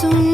soon.